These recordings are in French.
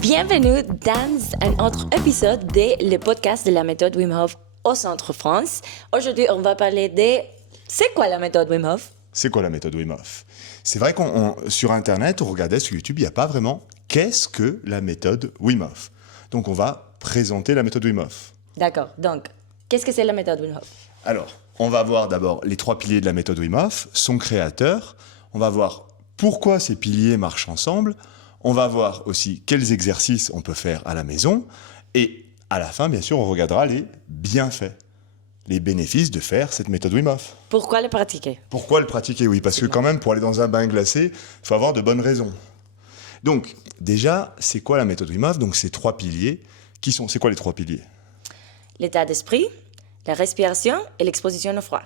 Bienvenue dans un autre épisode de le podcast de la méthode Wim Hof au Centre France. Aujourd'hui, on va parler de... C'est quoi la méthode Wim Hof? C'est quoi la méthode Wim Hof? C'est vrai sur Internet, on regardait sur YouTube, il n'y a pas vraiment qu'est-ce que la méthode Wim Hof. Donc on va présenter la méthode Wim Hof. D'accord, donc, qu'est-ce que c'est la méthode Wim Hof? Alors, on va voir d'abord les 3 piliers de la méthode Wim Hof, son créateur, on va voir pourquoi ces piliers marchent ensemble, on va voir aussi quels exercices on peut faire à la maison, et à la fin, bien sûr, on regardera les bienfaits, les bénéfices de faire cette méthode Wim Hof. Pourquoi le pratiquer? Pourquoi le pratiquer? Oui, parce que quand même, pour aller dans un bain glacé, il faut avoir de bonnes raisons. Donc, déjà, c'est quoi la méthode Wim Hof? Donc, ces 3 piliers, c'est quoi les 3 piliers? L'état d'esprit, la respiration et l'exposition au froid.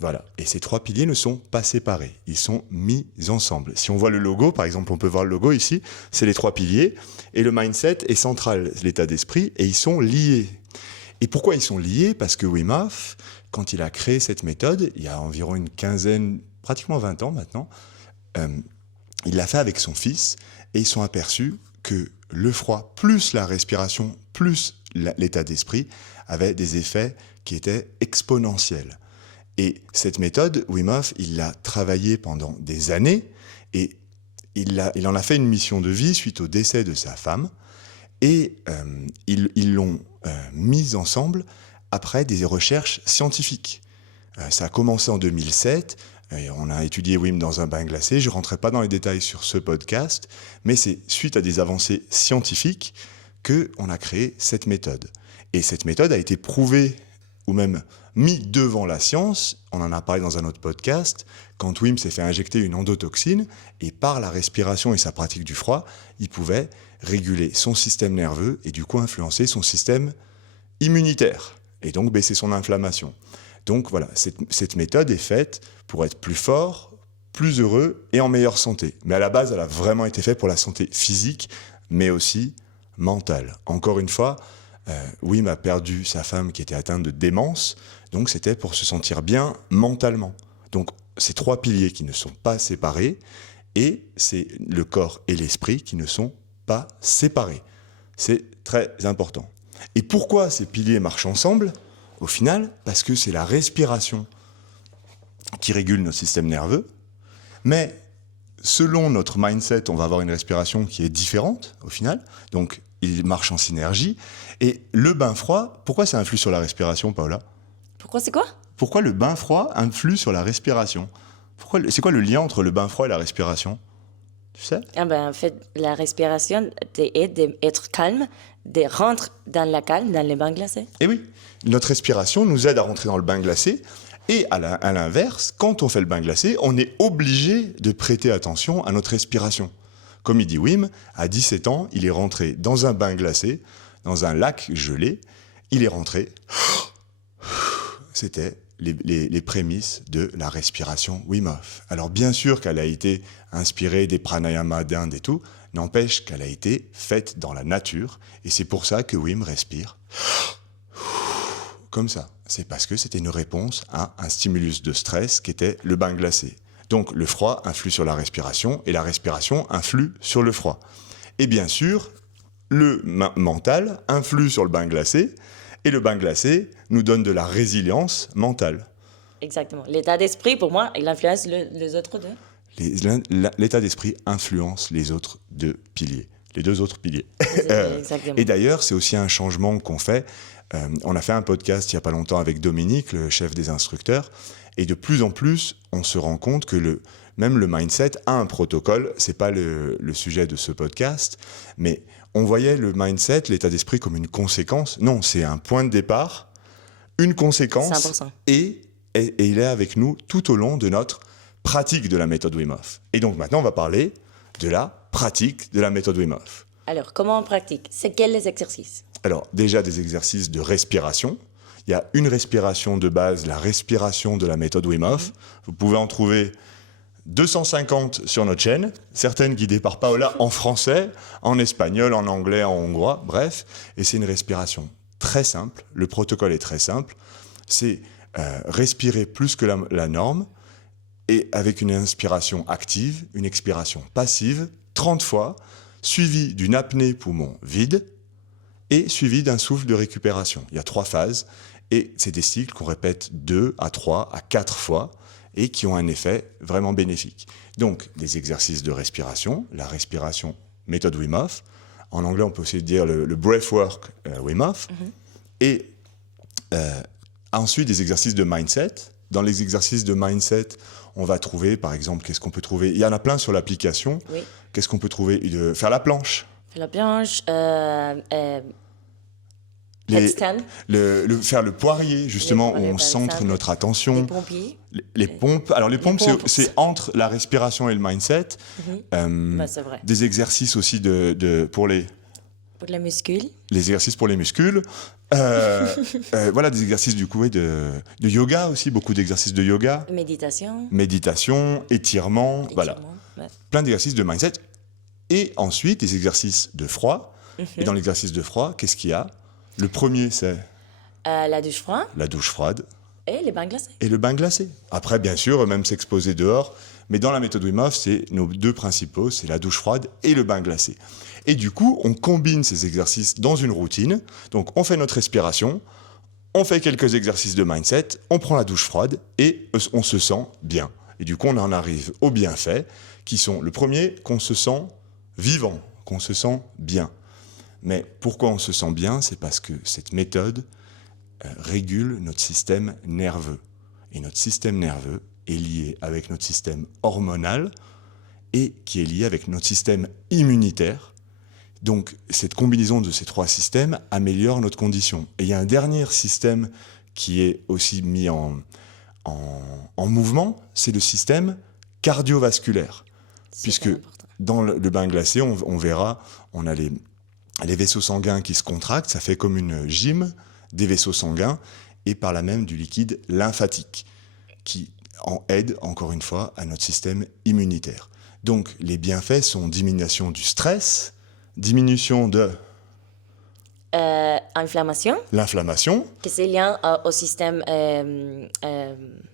Voilà, et ces 3 piliers ne sont pas séparés, ils sont mis ensemble. Si on voit le logo, par exemple, on peut voir le logo ici, c'est les 3 piliers, et le mindset est central, l'état d'esprit, et ils sont liés. Et pourquoi ils sont liés? Parce que Wim Hof, quand il a créé cette méthode, il y a environ une quinzaine, pratiquement 20 ans maintenant, il l'a fait avec son fils, et ils sont aperçus que le froid, plus la respiration, plus l'état d'esprit, avaient des effets qui étaient exponentiels. Et cette méthode, Wim Hof, il l'a travaillée pendant des années et il en a fait une mission de vie suite au décès de sa femme. Et ils l'ont mise ensemble après des recherches scientifiques. Ça a commencé en 2007. On a étudié Wim dans un bain glacé. Je ne rentrerai pas dans les détails sur ce podcast, mais c'est suite à des avancées scientifiques qu'on a créé cette méthode. Et cette méthode a été prouvée ou même mis devant la science, on en a parlé dans un autre podcast, quand Wim s'est fait injecter une endotoxine, et par la respiration et sa pratique du froid, il pouvait réguler son système nerveux et du coup influencer son système immunitaire, et donc baisser son inflammation. Donc voilà, cette méthode est faite pour être plus fort, plus heureux et en meilleure santé. Mais à la base, elle a vraiment été faite pour la santé physique, mais aussi mentale. Encore une fois, Wim a perdu sa femme qui était atteinte de démence, donc c'était pour se sentir bien mentalement. Donc ces 3 piliers qui ne sont pas séparés, et c'est le corps et l'esprit qui ne sont pas séparés. C'est très important. Et pourquoi ces piliers marchent ensemble? Au final, parce que c'est la respiration qui régule notre système nerveux, mais selon notre mindset, on va avoir une respiration qui est différente au final, donc il marche en synergie. Et le bain froid, pourquoi ça influe sur la respiration, Paola? Pourquoi c'est quoi? Pourquoi le bain froid influe sur la respiration? C'est quoi le lien entre le bain froid et la respiration? Tu sais? En fait, la respiration aide d'être calme, de rentrer dans la calme, dans les bains glacés. Eh oui, notre respiration nous aide à rentrer dans le bain glacé. Et à l'inverse, quand on fait le bain glacé, on est obligé de prêter attention à notre respiration. Comme il dit Wim, à 17 ans, il est rentré dans un bain glacé, dans un lac gelé. Il est rentré. C'était les prémices de la respiration Wim Hof. Alors bien sûr qu'elle a été inspirée des pranayamas d'Inde et tout, n'empêche qu'elle a été faite dans la nature. Et c'est pour ça que Wim respire comme ça. C'est parce que c'était une réponse à un stimulus de stress qui était le bain glacé. Donc le froid influe sur la respiration et la respiration influe sur le froid. Et bien sûr, le mental influe sur le bain glacé et le bain glacé nous donne de la résilience mentale. Exactement. L'état d'esprit, pour moi, il influence les autres deux. L'état d'esprit influence les autres 2 piliers. Les 2 autres piliers. Exactement. Et d'ailleurs, c'est aussi un changement qu'on fait. On a fait un podcast il n'y a pas longtemps avec Dominique, le chef des instructeurs, et de plus en plus, on se rend compte que même le mindset a un protocole. Ce n'est pas le sujet de ce podcast, mais on voyait le mindset, l'état d'esprit, comme une conséquence. Non, c'est un point de départ, une conséquence, 100%. et il est avec nous tout au long de notre pratique de la méthode Wim Hof. Et donc maintenant, on va parler de la pratique de la méthode Wim Hof. Alors, comment on pratique? C'est quels les exercices? Alors, déjà des exercices de respiration. Il y a une respiration de base, la respiration de la méthode Wim Hof. Vous pouvez en trouver 250 sur notre chaîne, certaines guidées par Paola en français, en espagnol, en anglais, en hongrois, bref. Et c'est une respiration très simple. Le protocole est très simple. C'est respirer plus que la norme et avec une inspiration active, une expiration passive, 30 fois, suivi d'une apnée poumon vide et suivi d'un souffle de récupération. Il y a 3 phases et c'est des cycles qu'on répète 2 à 3 à 4 fois et qui ont un effet vraiment bénéfique. Donc, des exercices de respiration, la respiration méthode Wim Hof. En anglais, on peut aussi dire le breathwork Wim Hof. Et ensuite, des exercices de mindset. Dans les exercices de mindset, on va trouver, par exemple, qu'est-ce qu'on peut trouver? Il y en a plein sur l'application. Oui. Qu'est-ce qu'on peut trouver? Faire la planche. Faire la planche, headstand. Faire le poirier, justement, poiriers, où on par centre exemple. notre attention. Les pompiers. Les pompes. Alors, les pompes, pompes. c'est entre la respiration et le mindset. C'est vrai. Des exercices aussi pour les muscles. Les exercices pour les muscles. Voilà, des exercices du coup de yoga aussi, beaucoup d'exercices de yoga. Méditation, étirement, voilà. Ouais. Plein d'exercices de mindset. Et ensuite, des exercices de froid. Et dans l'exercice de froid, qu'est-ce qu'il y a? Le premier, c'est la douche froide. La douche froide. Et les bains glacés. Et le bain glacé. Après, bien sûr, même s'exposer dehors. Mais dans la méthode Wim Hof, c'est nos 2 principaux, c'est la douche froide et le bain glacé. Et du coup, on combine ces exercices dans une routine. Donc, on fait notre respiration, on fait quelques exercices de mindset, on prend la douche froide et on se sent bien. Et du coup, on en arrive aux bienfaits qui sont, le premier, qu'on se sent vivant, qu'on se sent bien. Mais pourquoi on se sent bien? C'est parce que cette méthode régule notre système nerveux. Et notre système nerveux est lié avec notre système hormonal et qui est lié avec notre système immunitaire. Donc, cette combinaison de ces 3 systèmes améliore notre condition. Et il y a un dernier système qui est aussi mis en mouvement, c'est le système cardiovasculaire. Puisque dans le bain glacé, on verra, on a les vaisseaux sanguins qui se contractent, ça fait comme une gym des vaisseaux sanguins, et par là même du liquide lymphatique, qui aide, encore une fois, à notre système immunitaire. Donc, les bienfaits sont diminution du stress, diminution de inflammation. L'inflammation. Que c'est lié au système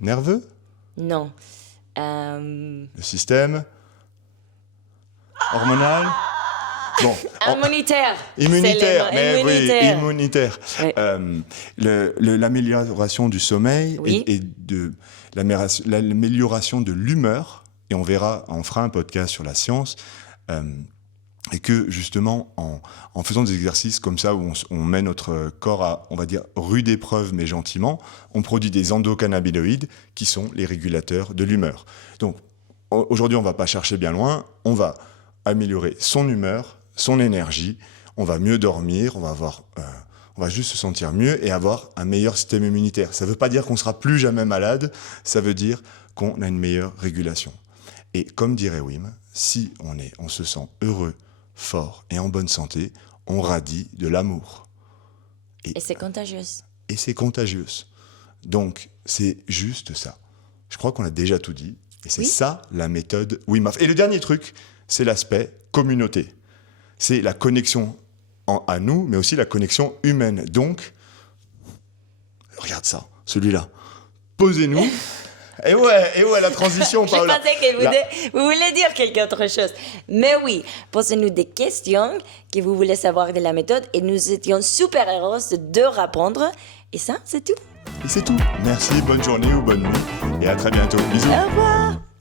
nerveux. Non. Le système hormonal. Bon. Immunitaire. Immunitaire, mais immunitaire. oui, immunitaire. Oui. L'amélioration du sommeil Oui. et de l'amélioration de l'humeur. Et on fera un podcast sur la science. Et que justement, en faisant des exercices comme ça, où on met notre corps à, on va dire, rude épreuve, mais gentiment, on produit des endocannabinoïdes qui sont les régulateurs de l'humeur. Donc, aujourd'hui, on ne va pas chercher bien loin, on va améliorer son humeur, son énergie, on va mieux dormir, on va juste se sentir mieux et avoir un meilleur système immunitaire. Ça ne veut pas dire qu'on ne sera plus jamais malade, ça veut dire qu'on a une meilleure régulation. Et comme dirait Wim, si on se sent heureux, fort et en bonne santé, on radie de l'amour. Et c'est contagieux. Et c'est contagieux. Donc, c'est juste ça. Je crois qu'on a déjà tout dit. Et c'est ça, la méthode Wim Hof. Et le dernier truc, c'est l'aspect communauté. C'est la connexion à nous, mais aussi la connexion humaine. Donc, regarde ça, celui-là. Posez-nous. Et ouais, la transition, Paola. Je pensais que vous voulez dire quelque autre chose. Mais oui, posez-nous des questions que vous voulez savoir de la méthode et nous étions super heureuses de répondre. Et ça, c'est tout. Et c'est tout. Merci, bonne journée ou bonne nuit. Et à très bientôt. Bisous. Au revoir.